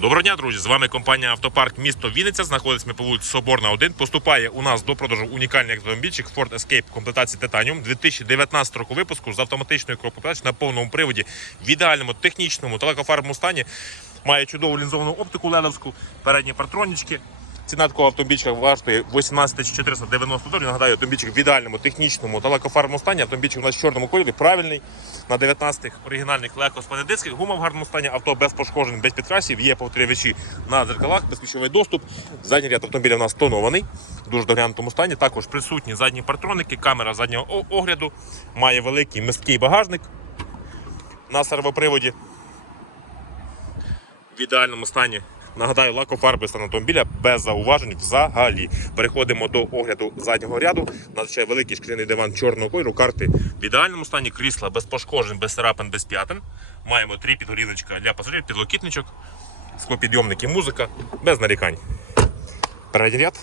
Доброго дня, друзі! З вами компанія Автопарк місто Вінниця. Знаходиться ми по вулиці Соборна 1. Поступає у нас до продажу унікальний автомобільчик Ford Escape комплектації Titanium 2019 року випуску з автоматичною коробкою на повному приводі в ідеальному технічному та стані. Має чудову лінзовану оптику ледовську, передні партронічки. Ціна такого автомобільчика вартує 18 490 доларів. Нагадаю, автомобільчик в ідеальному технічному та лакофарбовому стані. Автомобільчик у нас в чорному кольорі, правильний. На 19-х оригінальних легкоспаних дисках. Гума в гарному стані, авто без пошкоджень, без підкрасів. Є повторювачі на дзеркалах, безключовий доступ. Задній ряд автомобіля у нас тонований, в дуже доглянутому стані. Також присутні задні партроники, камера заднього огляду. Має великий мисткий багажник на сервоприводі. В ідеальному стані. Нагадаю, лакофарби стан автомобіля без зауважень взагалі. Переходимо до огляду заднього ряду. Надзвичай великий шкіряний диван чорного кольору, карти в ідеальному стані, крісла без пошкоджень, без царапин, без п'ятин. Маємо три підгоріночка для пасажирів, підлокітничок, склопідйомники, музика, без нарікань. Передній ряд.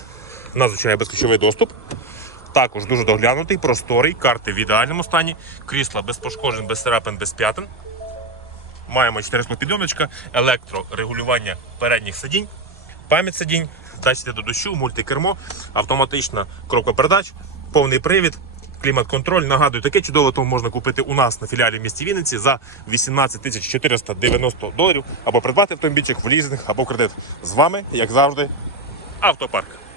Надзвичай безключовий доступ. Також дуже доглянутий, просторий, карти в ідеальному стані, крісла без пошкоджень, без царапин, без п'ятин. Маємо 4 склопідйомничка, електрорегулювання передніх сидінь, пам'ять сидінь, датчики до дощу, мультикермо, автоматична коробка передач, повний привід, клімат-контроль. Нагадую, таке чудове авто можна купити у нас на філіалі в місті Вінниці за 18 тисяч 490 доларів або придбати автомобільчик в лізинг або кредит. З вами, як завжди, автопарк.